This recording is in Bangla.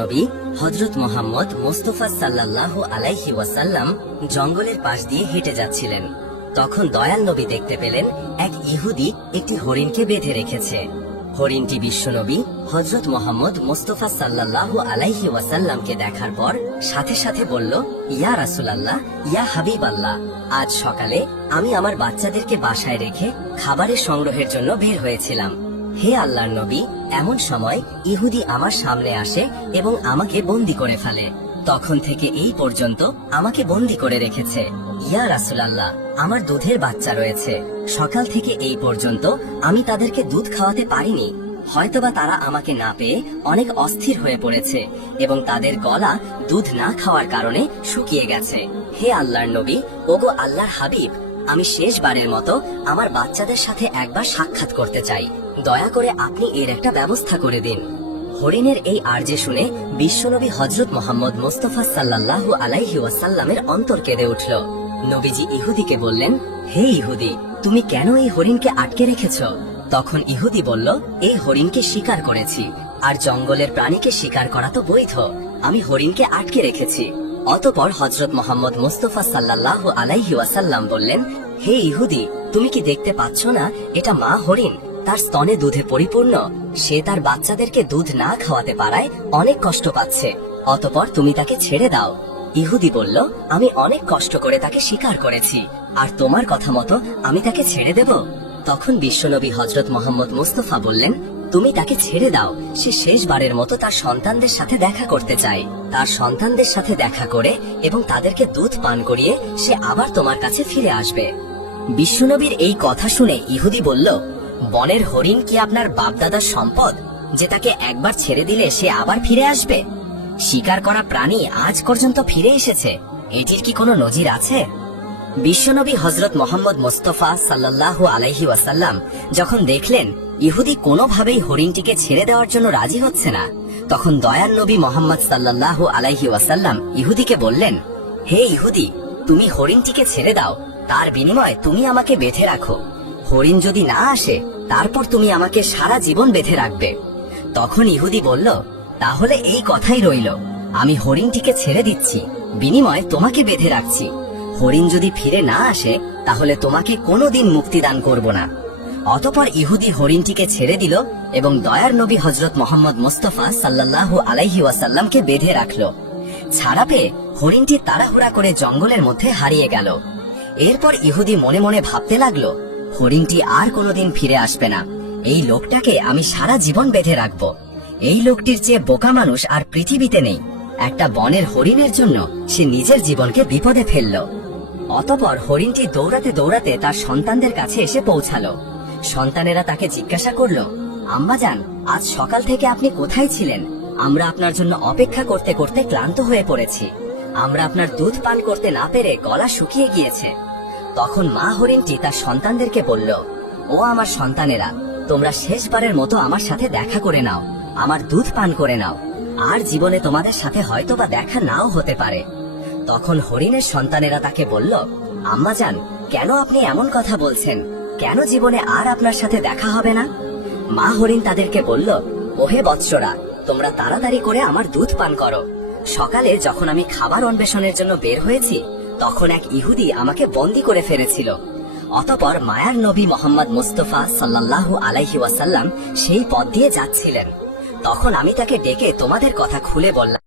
নবী হযরত মুহাম্মদ মুস্তাফা সাল্লাল্লাহু আলাইহি ওয়াসাল্লাম জঙ্গলের পাশ দিয়ে হেঁটে যাচ্ছিলেন। তখন দয়াল নবী দেখতে পেলেন এক ইহুদি একটি হরিণকে বেঁধে রেখেছে। হরিণটি বিশ্বনবী হযরত মুহাম্মদ মুস্তাফা সাল্লাল্লাহু আলাইহি ওয়াসাল্লামকে দেখার পর সাথে সাথে বলল, ইয়া রাসূলুল্লাহ, ইয়া হাবিবাল্লাহ, আজ সকালে আমি আমার বাচ্চাদেরকে বাসায় রেখে খাবারের সংগ্রহের জন্য বের হয়েছিলাম। হে আল্লাহর নবী, এমন সময় ইহুদি আমার সামনে আসে এবং আমাকে বন্দী করে ফেলে। তখন থেকে এই পর্যন্ত আমাকে বন্দী করে রেখেছে। ইয়া রাসূলুল্লাহ, আমার দুধের বাচ্চা রয়েছে। সকাল থেকে এই পর্যন্ত আমি তাদেরকে দুধ খাওয়াতে পারিনি। হয়তোবা তারা আমাকে না পেয়ে অনেক অস্থির হয়ে পড়েছে এবং তাদের গলা দুধ না খাওয়ার কারণে শুকিয়ে গেছে। হে আল্লাহর নবী, ওগো আল্লাহর হাবিব, আমি শেষবারের মতো আমার বাচ্চাদের সাথে একবার সাক্ষাৎ করতে চাই। দয়া করে আপনি এর একটা ব্যবস্থা করে দিন। হরিণের এই আরজে শুনে বিশ্বনবী হযরত মুহাম্মদ মুস্তাফা সাল্লাল্লাহু আলাইহি ওয়াসাল্লামের অন্তর কেঁদে উঠল। নবীজি ইহুদিকে বললেন, হে ইহুদি, তুমি কেন এই হরিণকে আটকে রেখেছ? তখন ইহুদি বলল, এই হরিণকে শিকার করেছি, আর জঙ্গলের প্রাণীকে শিকার করা তো বৈধ। আমি হরিণকে আটকে রেখেছি। অতঃপর হযরত মুহাম্মদ মুস্তাফা সাল্লাল্লাহু আলাইহি ওয়াসাল্লাম বললেন, হে ইহুদি, তুমি কি দেখতে পাচ্ছ না এটা মা হরিণ? তার স্তনে দুধে পরিপূর্ণ। সে তার বাচ্চাদেরকে দুধ না খাওয়াতে পারায় অনেক কষ্ট পাচ্ছে। অতঃপর তুমি তাকে ছেড়ে দাও। ইহুদি বলল, আমি অনেক কষ্ট করে তাকে শিকার করেছি, আর তোমার কথা মতো আমি তাকে ছেড়ে দেব? তখন বিশ্বনবী হযরত মুহাম্মদ মুস্তাফা বললেন, তুমি তাকে ছেড়ে দাও। সে শেষবারের মতো তার সন্তানদের সাথে দেখা করতে চায়। তার সন্তানদের সাথে দেখা করে এবং তাদেরকে দুধ পান করিয়ে সে আবার তোমার কাছে ফিরে আসবে। বিশ্বনবীর এই কথা শুনে ইহুদি বলল, বনের হরিণ কি আপনার বাপদাদার সম্পদ, যে তাকে একবার ছেড়ে দিলে সে আবার ফিরে আসবে? শিকার করা প্রাণী আজ পর্যন্ত ফিরে এসেছে, এটির কি কোনো নজির আছে? বিশ্বনবী হযরত মুহাম্মদ মুস্তাফা সাল্লাল্লাহু আলাইহি ওয়াসাল্লাম যখন দেখলেন ইহুদি কোনোভাবেই হরিণটিকে ছেড়ে দেওয়ার জন্য রাজি হচ্ছে না, তখন দয়ার নবী মুহাম্মদ সাল্লাল্লাহু আলাইহি ওয়াসাল্লাম ইহুদিকে বললেন, হে ইহুদি, তুমি হরিণটিকে ছেড়ে দাও, তার বিনিময়ে তুমি আমাকে বেঁধে রাখো। হরিণ যদি না আসে, তারপর তুমি আমাকে সারা জীবন বেঁধে রাখবে। তখন ইহুদি বলল, তাহলে এই কথাই রইল, আমি হরিণটিকে ছেড়ে দিচ্ছি, বিনিময়ে তোমাকে বেঁধে রাখছি। হরিণ যদি ফিরে না আসে, তাহলে তোমাকে কোনোদিন মুক্তি দান করব না। অতঃপর ইহুদি হরিণটিকে ছেড়ে দিল এবং দয়ার নবী হযরত মুহাম্মদ মুস্তাফা সাল্লাল্লাহু আলাইহি ওয়াসাল্লামকে বেঁধে রাখল। ছাড়া পেয়ে হরিণটি তাড়াহুড়া করে জঙ্গলের মধ্যে হারিয়ে গেল। এরপর ইহুদি মনে মনে ভাবতে লাগলো, হরিণটি আর কোনোদিন ফিরে আসবে না। এই লোকটাকে আমি সারা জীবন বেঁধে রাখব। এই লোকটির চেয়ে বোকা মানুষ আর পৃথিবীতে নেই। একটা বনের হরিণের জন্য সে নিজের জীবনকে বিপদে ফেলল। অতঃপর হরিণটি দৌড়াতে দৌড়াতে তার সন্তানদের কাছে এসে পৌঁছালো। সন্তানেরা তাকে জিজ্ঞাসা করল, আম্মাজান, আজ সকাল থেকে আপনি কোথায় ছিলেন? আমরা আপনার জন্য অপেক্ষা করতে করতে ক্লান্ত হয়ে পড়েছি। আমরা আপনার দুধ পান করতে না পেরে গলা শুকিয়ে গিয়েছে। তখন মা হরিণটি তার সন্তানদেরকে বলল, ও আমার সন্তানেরা, তোমরা শেষবারের মতো আমার সাথে দেখা করে নাও, আমার দুধ পান করে নাও, আর জীবনে তোমাদের সাথে হয়তোবা দেখা নাও হতে পারে। তখন হরিণের সন্তানেরা তাকে বলল, আম্মাজান, কেন আপনি এমন কথা বলছেন? কেন জীবনে আর আপনার সাথে দেখা হবে না? মা হরিণ তাদেরকে বলল, ওহে বৎসরা, তোমরা তাড়াতাড়ি করে আমার দুধ পান করো। সকালে যখন আমি খাবার অন্বেষণের জন্য বের হয়েছি, তখন এক ইহুদি আমাকে বন্দী করে ফেলেছিল। অতঃপর মায়ার নবী মুহাম্মদ মুস্তাফা সাল্লাল্লাহু আলাইহি ওয়াসাল্লাম সেই পথ দিয়ে যাচ্ছিলেন। তখন আমি তাকে ডেকে তোমাদের কথা খুলে বললাম।